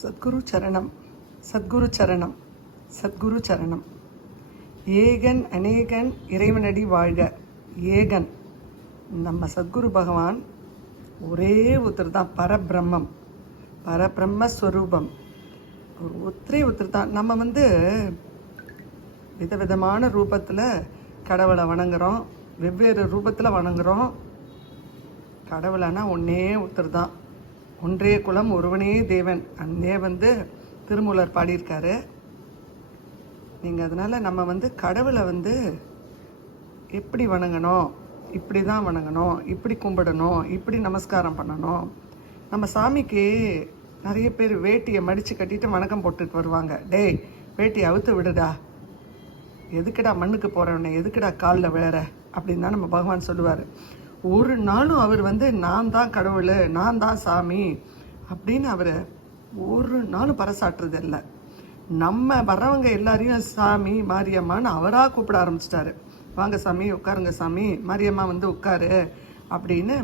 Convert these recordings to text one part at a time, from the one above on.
சத்குரு சரணம், சத்குரு சரணம், சத்குரு சரணம். ஏகன் அநேகன் இறைவனடி வாழ்க. ஏகன் நம்ம சத்குரு பகவான் ஒரே ஒருத்தர் தான், பரபிரம்மம், பரபிரம்மஸ்வரூபம். ஒரே ஒருத்தர் தான். நம்ம விதவிதமான ரூபத்தில் கடவுளை வணங்குகிறோம், வெவ்வேறு ரூபத்தில் வணங்குகிறோம். கடவுளைனா ஒன்றே ஒருத்தர் தான். ஒன்றே குலம் ஒருவனே தேவன். அந்தே திருமூலர் பாடியிருக்காரு. நீங்கள் அதனால் நம்ம கடவுளை எப்படி வணங்கணும், இப்படி தான் வணங்கணும், இப்படி கும்பிடணும், இப்படி நமஸ்காரம் பண்ணணும். நம்ம சாமிக்கு நிறைய பேர் வேட்டியை மடித்து கட்டிட்டு வணக்கம் போட்டுட்டு வருவாங்க. டேய், வேட்டியை அவுத்து விடுடா, எதுக்குடா மண்ணுக்கு போகிறவனே, எதுக்குடா காலில் விழற அப்படின்னு தான் நம்ம பகவான் சொல்லுவார். ஒரு நாளும் அவர் நான் தான் கடவுள், நான் தான் சாமி அப்படின்னு அவர் ஒரு நாளும் பறைசாட்டுறது இல்லை. நம்ம வர்றவங்க எல்லாரையும் சாமி மாரியம்மான்னு அவராக கூப்பிட ஆரம்பிச்சிட்டாரு. வாங்க சாமி, உட்காருங்க சாமி, மாரியம்மா உட்காரு அப்படின்னு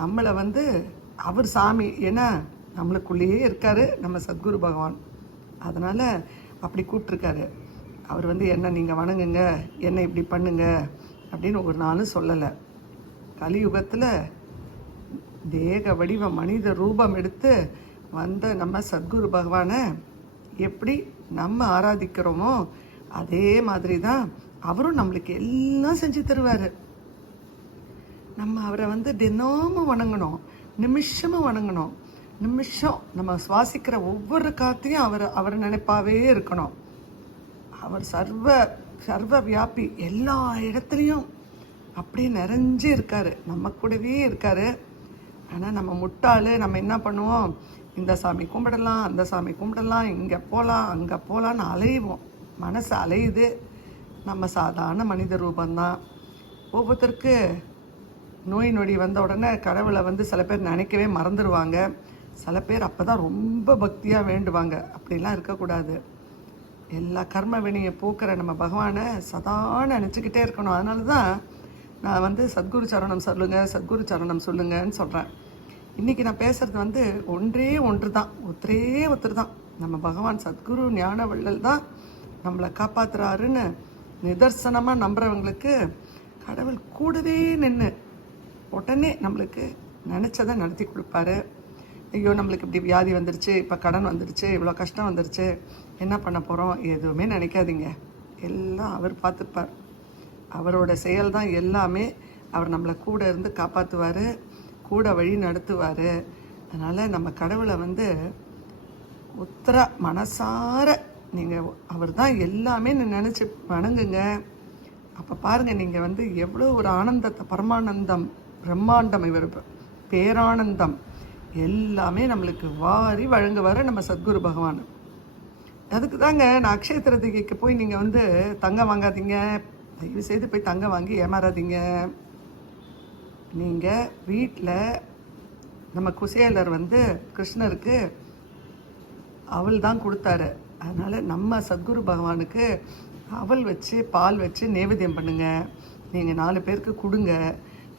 நம்மளை அவர் சாமி, ஏன்னா நம்மளுக்குள்ளேயே இருக்கார் நம்ம சத்குரு பகவான். அதனால் அப்படி கூப்பிட்ருக்காரு. அவர் என்ன நீங்கள் வணங்குங்க, என்ன இப்படி பண்ணுங்க அப்படின்னு ஒரு நாளும் சொல்லலை. கலியுகத்தில் தேக வடிவ மனித ரூபம் எடுத்து வந்த நம்ம சத்குரு பகவானை எப்படி நம்ம ஆராதிக்கிறோமோ அதே மாதிரி தான் அவரும் நம்மளுக்கு எல்லாம் செஞ்சு தருவார். நம்ம அவரை தினமும் வணங்கணும், நிமிஷமும் வணங்கணும். நிமிஷம் நம்ம சுவாசிக்கிற ஒவ்வொரு காத்தையும் அவரை நினைப்பாவே இருக்கணும். அவர் சர்வ வியாபி, எல்லா இடத்துலையும் அப்படியே நிறைஞ்சு இருக்கார், நம்ம கூடவே இருக்கார். ஆனால் நம்ம முட்டாள், நம்ம என்ன பண்ணுவோம், இந்த சாமி கும்பிடலாம், அந்த சாமி கும்பிடலாம், இங்கே போகலாம், அங்கே போகலான்னு அலைவோம். மனசு அலையுது. நம்ம சாதாரண மனித ரூபந்தான். ஒவ்வொருத்தருக்கு நோய் நொடி வந்த உடனே கடவுளை சில பேர் நினைக்கவே மறந்துடுவாங்க. சில பேர் அப்போ தான் ரொம்ப பக்தியாக வேண்டுவாங்க. அப்படிலாம் இருக்கக்கூடாது. எல்லா கர்ம வினையை போக்குற நம்ம பகவானை சதா நினச்சிக்கிட்டே இருக்கணும். அதனால தான் நான் சத்குரு சரணம் சொல்லுங்கள், சத்குரு சரணம் சொல்லுங்கன்னு சொல்கிறேன். இன்றைக்கி நான் பேசுகிறது ஒன்றே ஒன்று தான், ஒருத்தர் தான். நம்ம பகவான் சத்குரு ஞான வள்ளல் தான் நம்மளை காப்பாற்றுறாருன்னு நிதர்சனமாக நம்புகிறவங்களுக்கு கடவுள் கூடவே நின்று உடனே நம்மளுக்கு நினச்சதை நடத்தி கொடுப்பாரு. ஐயோ, நம்மளுக்கு இப்படி வியாதி வந்துருச்சு, இப்போ கடன் வந்துருச்சு, இவ்வளோ கஷ்டம் வந்துருச்சு, என்ன பண்ண போகிறோம், எதுவுமே நினைக்காதீங்க. எல்லாம் அவர் பார்த்துப்பார். அவரோட செயல் தான் எல்லாமே. அவர் நம்மளை கூட இருந்து காப்பாற்றுவார், கூட வழி நடத்துவார். அதனால் நம்ம கடவுளை உத்தரா மனசார நீங்கள் அவர் தான் எல்லாமே நினச்சி வணங்குங்க. அப்போ பாருங்கள், நீங்கள் எவ்வளோ ஒரு ஆனந்தத்தை, பரமானந்தம், பிரம்மாண்டம், இவர் பேரானந்தம் எல்லாமே நம்மளுக்கு வாரி வழங்குவார் நம்ம சத்குரு பகவான். அதுக்கு தாங்க நான் அக்ஷய திருதிகைக்கு போய் நீங்கள் தங்கம் வாங்காதீங்க, தயவு செய்து போய் தங்கம் வாங்கி ஏமாறாதீங்க. நீங்கள் வீட்டில் நம்ம குசேலர் கிருஷ்ணருக்கு அவள் தான் கொடுத்தாரு. அதனால் நம்ம சத்குரு பகவானுக்கு அவள் வச்சு பால் வச்சு நைவேத்தியம் பண்ணுங்கள். நீங்கள் 4 பேருக்கு கொடுங்க.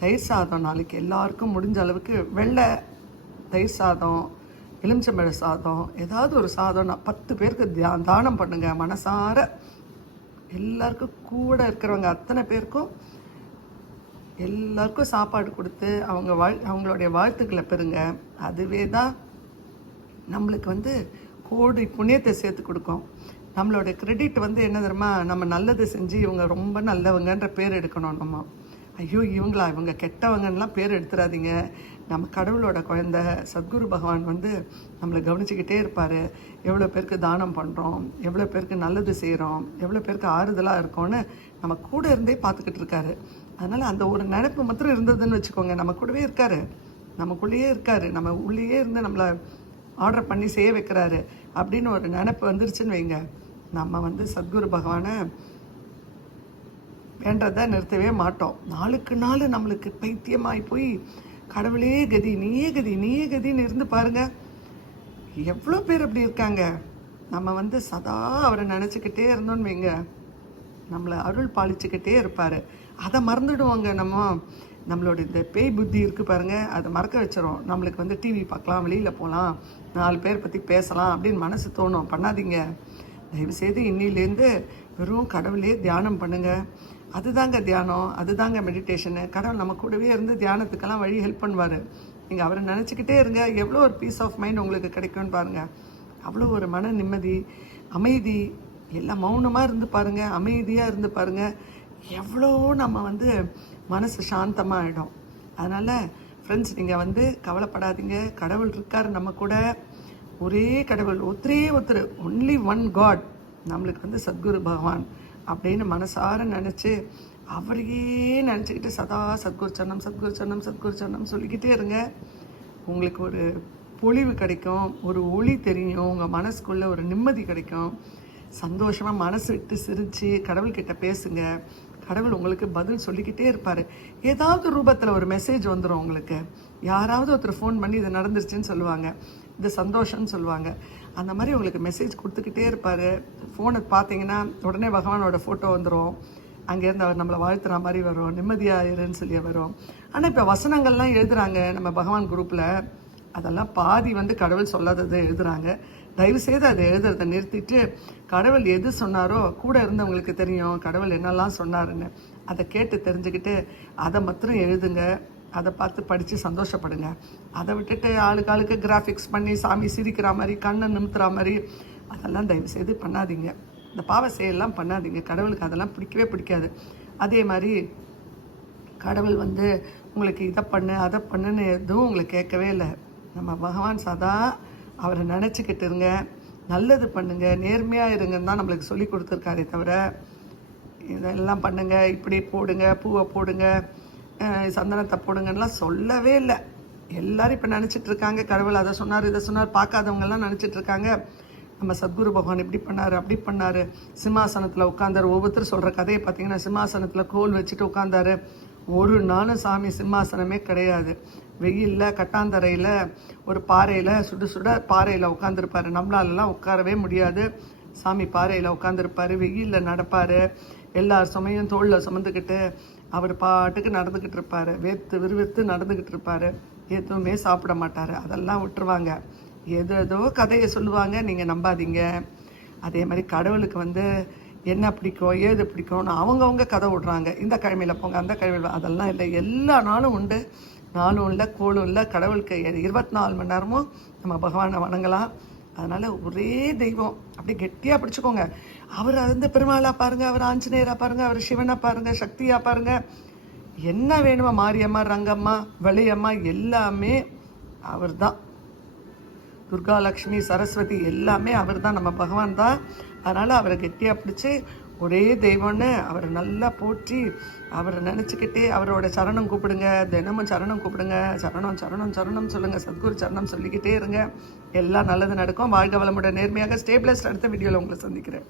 தயிர் சாதம் நாளைக்கு எல்லாருக்கும் முடிஞ்ச அளவுக்கு வெள்ளை தயிர் சாதம், எலுமிச்சம்பழ சாதம், ஏதாவது ஒரு சாதம் 10 பேருக்கு தானம் பண்ணுங்கள். மனசார எல்லாருக்கும் கூட இருக்கிறவங்க அத்தனை பேருக்கும் எல்லாருக்கும் சாப்பாடு கொடுத்து அவங்களுடைய வாழ்த்துக்களை பெறுங்க. அதுவே தான் நம்மளுக்கு கோடி புண்ணியத்தை சேர்த்து கொடுக்கும். நம்மளுடைய கிரெடிட் என்ன தெரியுமா, நம்ம நல்லது செஞ்சு இவங்க ரொம்ப நல்லவங்கன்ற பேர் எடுக்கணும். நம்ம ஐயோ இவங்க கெட்டவங்கன்னெலாம் பேர் எடுத்துடாதீங்க. நம்ம கடவுளோட குழந்தை சத்குரு பகவான் நம்மளை கவனிச்சுக்கிட்டே இருப்பார். எவ்வளோ பேருக்கு தானம் பண்ணுறோம், எவ்வளோ பேருக்கு நல்லது செய்கிறோம், எவ்வளோ பேருக்கு ஆறுதலாக இருக்கோன்னு நம்ம கூட இருந்தே பார்த்துக்கிட்டு இருக்காரு. அதனால் அந்த ஒரு நினைப்பு மாத்திரம் இருந்ததுன்னு வச்சுக்கோங்க, நம்ம கூடவே இருக்கார், நமக்குள்ளேயே இருக்கார், நம்ம உள்ளேயே இருந்து நம்மளை ஆர்டர் பண்ணி செய்ய வைக்கிறாரு அப்படின்னு ஒரு நினைப்பு வந்துருச்சுன்னு வைங்க, நம்ம சத்குரு பகவானை வேண்டதை நிறுத்தவே மாட்டோம். நாளுக்கு நாள் நம்மளுக்கு பைத்தியமாகி போய் கடவுளே கதி, நீயே கதி, நீயே கதின்னு இருந்து பாருங்கள். எவ்வளோ பேர் அப்படி இருக்காங்க. நம்ம சதா அவரை நினச்சிக்கிட்டே இருந்தோன்னு வைங்க, நம்மளை அருள் பாலிச்சுக்கிட்டே இருப்பார். அதை மறந்துடுவோங்க. நம்ம நம்மளோட இந்த பேய் புத்தி இருக்குது பாருங்கள், அதை மறக்க வச்சிரும். நம்மளுக்கு வந்து டிவி பார்க்கலாம், வெளியில் போகலாம், 4 பேர் பற்றி பேசலாம் அப்படின்னு மனசு தோணும். பண்ணாதீங்க. தயவுசெய்து இன்னிலேருந்து வெறும் கடவுளே தியானம் பண்ணுங்கள். அதுதாங்க தியானம், அதுதாங்க மெடிடேஷனு. கடவுள் நம்ம கூடவே இருந்து தியானத்துக்கெல்லாம் வழி ஹெல்ப் பண்ணுவார். நீங்கள் அவரை நினச்சிக்கிட்டே இருங்க. எவ்வளோ ஒரு பீஸ் ஆஃப் மைண்ட் உங்களுக்கு கிடைக்கும்னு பாருங்கள். அவ்வளோ ஒரு மன நிம்மதி, அமைதி, எல்லாம் மௌனமாக இருந்து பாருங்கள், அமைதியாக இருந்து பாருங்கள். எவ்வளோ நம்ம வந்து மனசு சாந்தமாக ஆகிடும். அதனால் ஃப்ரெண்ட்ஸ், நீங்கள் வந்து கவலைப்படாதீங்க. கடவுள் இருக்கார் நம்ம கூட. ஒரே கடவுள், ஒருத்தர், ஒன்லி ஒன் காட். நம்மளுக்கு வந்து சத்குரு பகவான் அப்படின்னு மனசார நினச்சி அவரையே நினச்சிக்கிட்டு சதா சத்குரு சரணம், சத்குரு சரணம், சத்குரு சரணம் சொல்லிக்கிட்டே இருங்க. உங்களுக்கு ஒரு பொலிவு கிடைக்கும், ஒரு ஒளி தெரியும், உங்கள் மனசுக்குள்ளே ஒரு நிம்மதி கிடைக்கும். சந்தோஷமாக மனசு விட்டு சிரித்து கடவுள்கிட்ட பேசுங்க. கடவுள் உங்களுக்கு பதில் சொல்லிக்கிட்டே இருப்பார். ஏதாவது ரூபத்தில் ஒரு மெசேஜ் வந்துடும் உங்களுக்கு. யாராவது ஒருத்தர் ஃபோன் பண்ணி இது நடந்துருச்சுன்னு சொல்லுவாங்க, இது சந்தோஷம்னு சொல்லுவாங்க. அந்த மாதிரி உங்களுக்கு மெசேஜ் கொடுத்துக்கிட்டே இருப்பார். ஃபோனை பார்த்தீங்கன்னா உடனே பகவானோட ஃபோட்டோ வந்துடும். அங்கேருந்து அவர் நம்மளை வாழ்த்துற மாதிரி வரும், நிம்மதியாக இருன்னு சொல்லி வரும். ஆனால் இப்போ வசனங்கள்லாம் எழுதுகிறாங்க நம்ம பகவான் குரூப்பில், அதெல்லாம் பாதி வந்து கடவுள் சொல்லாததை எழுதுகிறாங்க. தயவுசெய்து அதை எழுதுறதை நிறுத்திட்டு கடவுள் எது சொன்னாரோ, கூட இருந்தவங்களுக்கு தெரியும் கடவுள் என்னெல்லாம் சொன்னாருன்னு, அதை கேட்டு தெரிஞ்சுக்கிட்டு அதை மாத்திரம் எழுதுங்க. அதை பார்த்து படித்து சந்தோஷப்படுங்க. அதை விட்டுட்டு ஆளுக்கு கிராஃபிக்ஸ் பண்ணி சாமி சிரிக்கிற மாதிரி, கண்ணை நிமித்துற மாதிரி அதெல்லாம் தயவுசெய்து பண்ணாதீங்க. இந்த பாவ செயலெல்லாம் பண்ணாதீங்க. கடவுளுக்கு அதெல்லாம் பிடிக்கவே பிடிக்காது. அதே மாதிரி கடவுள் வந்து உங்களுக்கு இதை பண்ணு அதை பண்ணுன்னு எதுவும் உங்களுக்கு கேட்கவே இல்லை. நம்ம பகவான் சதா அவரை நினச்சிக்கிட்டு இருங்க, நல்லது பண்ணுங்கள், நேர்மையாக இருங்கன்னு தான் நம்மளுக்கு சொல்லி கொடுத்துருக்காரே தவிர இதெல்லாம் பண்ணுங்கள், இப்படி போடுங்க, பூவை போடுங்க, சந்தனத்தை போடுங்கன்னெலாம் சொல்லவே இல்லை. எல்லோரும் இப்போ நினச்சிட்ருக்காங்க கடவுள் அதை சொன்னார் இதை சொன்னார். பார்க்காதவங்கெல்லாம் நினச்சிட்ருக்காங்க நம்ம சத்குரு பகவான் இப்படி பண்ணார் அப்படி பண்ணார், சிம்மாசனத்தில் உட்காந்தார். ஒவ்வொருத்தர் சொல்கிற கதையை பார்த்தீங்கன்னா சிம்மாசனத்தில் கோல் வச்சுட்டு உட்காந்தாரு. ஒரு நாளும் சாமி சிம்மாசனமே கிடையாது. வெயிலில் கட்டாந்தரையில் ஒரு பாறையில் சுட சுட பாறையில் உட்காந்துருப்பார். நம்மளாலலாம் உட்காரவே முடியாது. சாமி பாறையில் உட்காந்துருப்பார், வெயிலில் நடப்பார், எல்லார் சுமையும் தோளில் சுமந்துக்கிட்டு அவர் பாட்டுக்கு நடந்துக்கிட்டு இருப்பார். வேர்த்து விறுவிறுத்து நடந்துக்கிட்டு இருப்பார். எதுவுமே சாப்பிட மாட்டார். அதெல்லாம் விட்டுருவாங்க. ஏதோ கதையை சொல்லுவாங்க, நீங்கள் நம்பாதீங்க. அதே மாதிரி கடவுளுக்கு வந்து என்ன பிடிக்கும் ஏது பிடிக்கும்னு அவங்கவுங்க கதை விட்றாங்க. இந்த கிழமையில் போங்க அந்த கிழமையில், அதெல்லாம் இல்லை. எல்லா நாளும் உண்டு. நாளும் இல்லை கோளும் இல்லை. கடவுளுக்கு 24 மணி நேரமும் நம்ம பகவானை வணங்கலாம். அதனால் ஒரே தெய்வம் அப்படி கெட்டியாக பிடிச்சிக்கோங்க. அவர் வந்து பெருமாளாக பாருங்கள், அவர் ஆஞ்சநேயராக பாருங்கள், அவர் சிவனை பாருங்கள், சக்தியாக பாருங்கள், என்ன வேணுமோ மாரியம்மா, ரங்கம்மா, வள்ளியம்மா, எல்லாமே அவர் தான். துர்கா, லக்ஷ்மி, சரஸ்வதி எல்லாமே அவர் தான், நம்ம பகவான் தான். அதனால் அவரை கெட்டியாக பிடிச்சி ஒரே தெய்வம்னு அவரை நல்லா போற்றி அவரை நினச்சிக்கிட்டே அவரோட சரணம் கூப்பிடுங்க. தினமும் சரணம் கூப்பிடுங்க. சரணம் சரணம் சரணம் சொல்லுங்கள். சத்குரு சரணம் சொல்லிக்கிட்டே இருங்க. எல்லாம் நல்லது நடக்கும். வாழ்க வளமுடன், நேர்மையாக, ஸ்டே பிளஸ்ட். அடுத்த வீடியோவில் உங்களை சந்திக்கிறேன்.